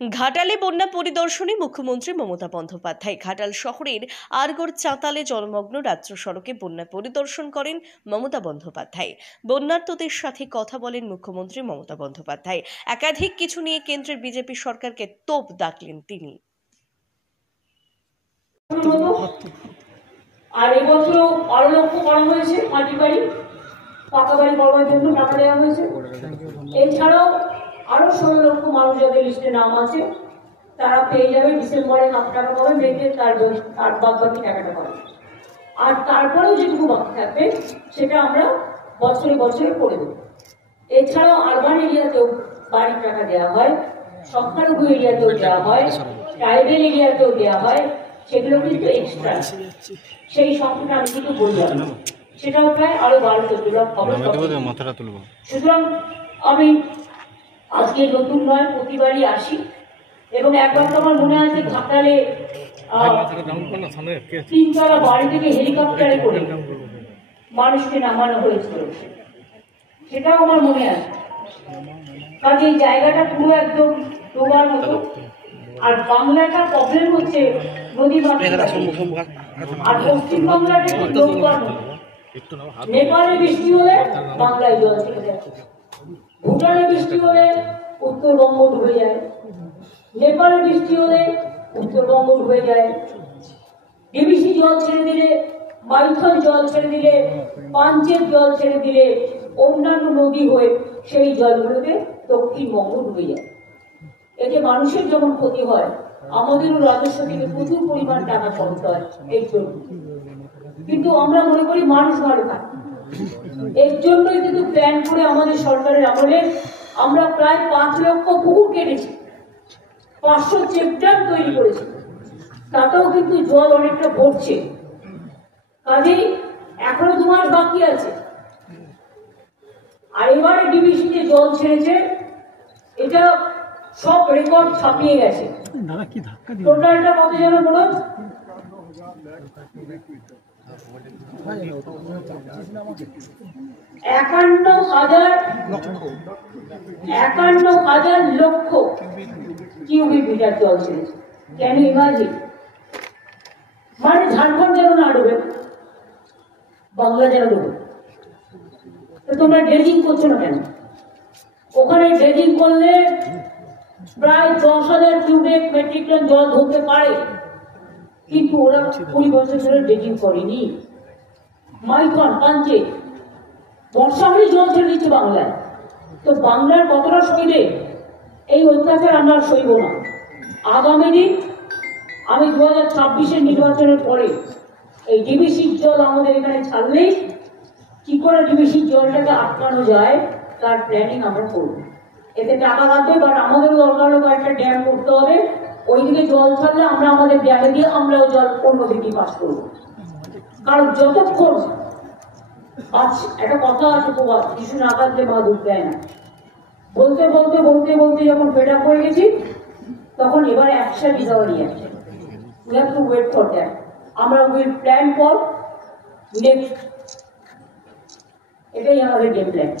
ঘাটালে বন্যা পরিদর্শনে মুখ্যমন্ত্রী মমতা বন্দ্যোপাধ্যায় ঘাটাল শহরের আরগড় চাতালে জলমগ্ন রাজ্য সড়কে বন্যা পরিদর্শন করেন মমতা বন্দ্যোপাধ্যায়। বন্যার্তদের সাথে কথা বলেন মুখ্যমন্ত্রী মমতা বন্দ্যোপাধ্যায়। একাধিক কিছু নিয়ে কেন্দ্রের বিজেপি সরকারকে তোপ দাগলেন তিনি। আর এবছর আরো লক্ষ্য করা হয়েছে মাটির বাড়ি পাকা বাড়ি করবার জন্য টাকা দেওয়া হয়েছে। এছাড়াও আরো 16 লক্ষ মানুষ যাদের লিস্টে নাম আছে তারা পেয়ে যাবে ডিসেম্বরে হাফ টাকা পাবে, মেয়েতে তার বাদ বাকি টাকাটা পাবে। আর তারপরেও যেটুকু বাকি থাকবে সেটা আমরা বছরে বছরে করে দেবো। এছাড়াও আরবান এরিয়াতেও বাড়ির টাকা দেওয়া হয়, সংখ্যালঘু এরিয়াতেও দেওয়া হয়, ট্রাইবেল এরিয়াতেও দেওয়া হয়, সেগুলো কিন্তু এক্সট্রা। সেই সংখ্যাটা আমি কিন্তু বললাম, সেটাও প্রায় আরো 12-14 লাখ হবে। সুতরাং আমি আজকে নতুন নয়, প্রতিবারই আসি এবং একবার তো আমার মনে আছে ঘাটালে 3 তলা বাড়ি থেকে হেলিকপ্টারে করে মানুষকে নামানো হয়েছিল, সেটাও আমার মনে আছে। কাজে এই জায়গাটা পুরো একদম ডোবার মতো। আর বাংলাটার প্রবলেম হচ্ছে নদী মাটি, আর পশ্চিমবাংলাটা ডোবার মতো। নেপালে বৃষ্টি হলে বাংলায় জল চলে যায়, ভুটানে বৃষ্টি হলে উত্তরবঙ্গ ডুবে যায়, নেপালে বৃষ্টি হলে উত্তরবঙ্গ ডুবে যায়। ডিবিসি জল ছেড়ে দিলে, মাইথন জল ছেড়ে দিলে, পাঞ্চের জল ছেড়ে দিলে অন্যান্য নদী হয়ে সেই জলগুলোতে দক্ষিণবঙ্গ ডুবে যায়। এতে মানুষের যেমন ক্ষতি হয়, আমাদেরও রাজস্ব থেকে প্রচুর পরিমাণ টাকা খরচ হয় এর জন্য। কিন্তু আমরা মনে করি মানুষ ভালো থাকে, এর জন্যই কিন্তু প্ল্যান করে আমাদের সরকারের আমলে আমরা প্রায় 5 লক্ষ পুকুর কেটেছি, 500 চেকড্যাম তৈরি করেছি, তাতেও কিন্তু জল অনেকটা ভরছে। কাজেই এখনো 2 মাস বাকি আছে। আর এবারে ডিবিসিতে জল ছেড়েছে, এটা সব রেকর্ড ছাপিয়ে গেছে। টোটালটা কত যেন বলো, 51,000 লক্ষ কিউবিক মিটার জল ছেড়েছে। Can you imagine? মানে ঝাড়খণ্ড যেন না ডুবে, বাংলা যেন ডুবে। তো তোমরা ড্রেজিং করছো না কেন? ওখানে ড্রেজিং করলে প্রায় 10,000 কিউবিক মেট্রিক টন জল ধরতে পারে, কিন্তু ওরা 20 বছর ধরে ড্রেজিং করেনি। মাইথন, পাঞ্চে বর্ষা হলে জল ছেড়ে দিচ্ছে বাংলায়। তো বাংলার কতটা সইবে? এই অত্যাচার আমরা সইব না। আগামী দিন আমি 2026-এর নির্বাচনের পরে এই ডিবিসির জল আমাদের এখানে ছাড়লেই কি করে ডিবিসির জলটাকে আটকানো যায় তার প্ল্যানিং আমরা করব। এতে টাকা লাগবে, বাট আমাদেরও দরকার হলে কয়েকটা ড্যাম করতে হবে। ওইদিকে জল ছাড়লে আমরা আমাদের ড্যামে দিয়ে আমরাও জল অন্যদিকে পাস করবো। কারণ যতক্ষণ একটা কথা আছে, প্রবাদ, শিশু না কাঁদলে মা দুধ দেয় না। বলতে বলতে বলতে বলতে যখন ফেড আপ হয়ে গেছি, তখন এবার action is our reaction. We have to wait for that. আমরা উইল প্ল্যান ফর নেক্সট, এটাই আমাদের গেম প্ল্যান।